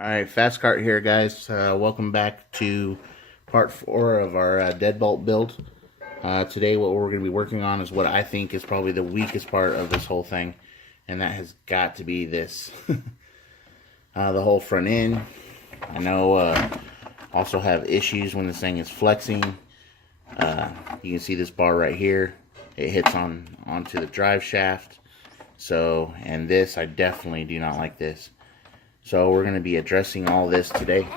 Alright, Fast KRT here, guys. Welcome back to part 4 of our deadbolt build. Today what we're going to be working on is what I think is probably the weakest part of this whole thing, and that has got to be this. The whole front end. I know also have issues when this thing is flexing. You can see this bar right here. It hits onto the drive shaft. So, and this, I definitely do not like this. So we're going to be addressing all this today.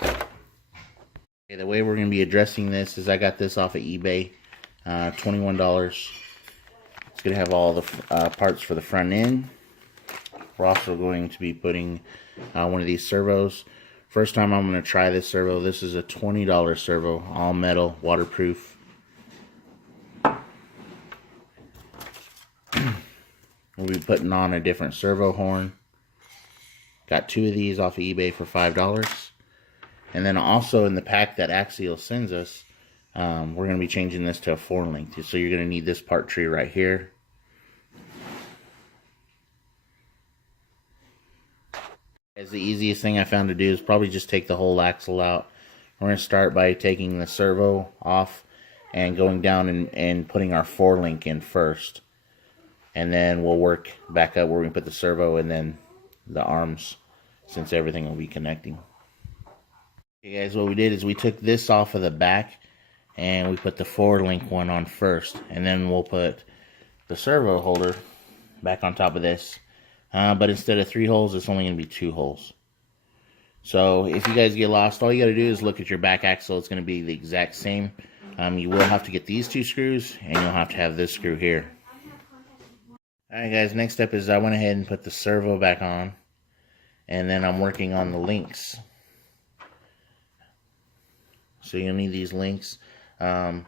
Okay, the way we're going to be addressing this is I got this off of eBay, $21. It's going to have all the parts for the front end. We're also going to be putting one of these servos. First time I'm going to try this servo. This is a $20 servo, all metal, waterproof. We'll be putting on a different servo horn. Got 2 of these off of eBay for $5. And then also in the pack that Axial sends us, we're going to be changing this to a 4-link. So you're going to need this part tree right here. As the easiest thing I found to do is probably just take the whole axle out. We're going to start by taking the servo off and going down and putting our 4-link in first. And then we'll work back up where we put the servo and then the arms, since everything will be connecting. Okay guys, what we did is we took this off of the back and we put the 4-link one on first, and then we'll put the servo holder back on top of this, but instead of 3 holes, it's only going to be 2 holes. So if you guys get lost, all you got to do is look at your back axle. It's going to be the exact same. You will have to get these 2 screws, and you'll have to have this screw here. Alright guys, next step is I went ahead and put the servo back on, and then I'm working on the links. So you'll need these links. All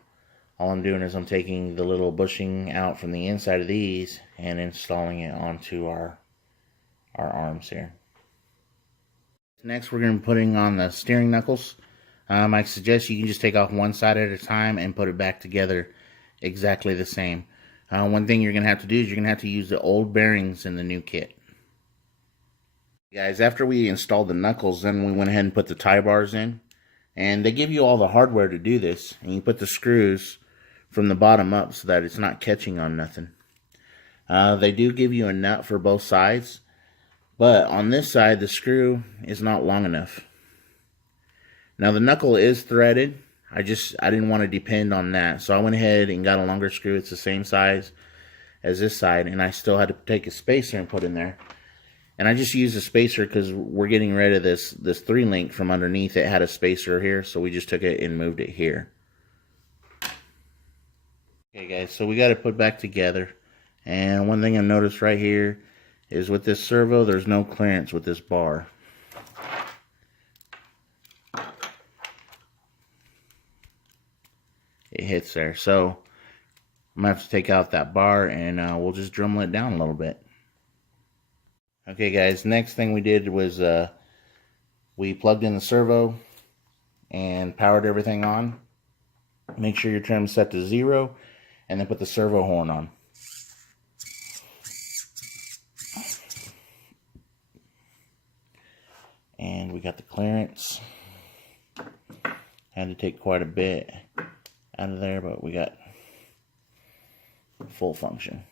I'm doing is I'm taking the little bushing out from the inside of these and installing it onto our arms here. Next we're going to be putting on the steering knuckles. I suggest you can just take off one side at a time and put it back together exactly the same. One thing you're going to have to do is you're going to have to use the old bearings in the new kit. Guys, after we installed the knuckles, then we went ahead and put the tie bars in. And they give you all the hardware to do this. And you put the screws from the bottom up so that it's not catching on nothing. They do give you a nut for both sides. But on this side, the screw is not long enough. Now the knuckle is threaded. I didn't want to depend on that. So I went ahead and got a longer screw. It's the same size as this side. And I still had to take a spacer and put in there. And I just used a spacer because we're getting rid of this 3-link from underneath. It had a spacer here. So we just took it and moved it here. Okay guys, so we got it put back together. And one thing I noticed right here is with this servo, there's no clearance with this bar. It hits there. So I'm going to have to take out that bar and we'll just Dremel it down a little bit. Okay guys, next thing we did was we plugged in the servo and powered everything on. Make sure your trim's set to 0 and then put the servo horn on. And we got the clearance. Had to take quite a bit out of there, but we got full function.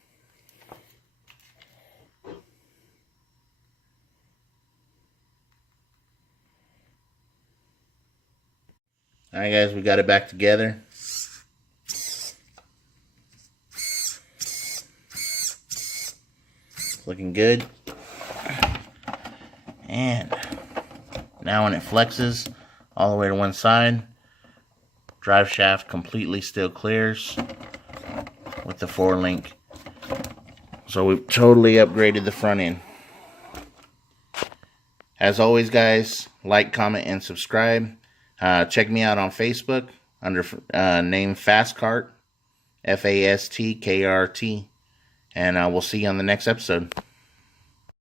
Alright guys, we got it back together. It's looking good. And now when it flexes all the way to one side, drive shaft completely still clears with the 4-link. So we've totally upgraded the front end. As always guys, like, comment, and subscribe. Check me out on Facebook under name Fast KRT, Fast KRT, and we'll see you on the next episode.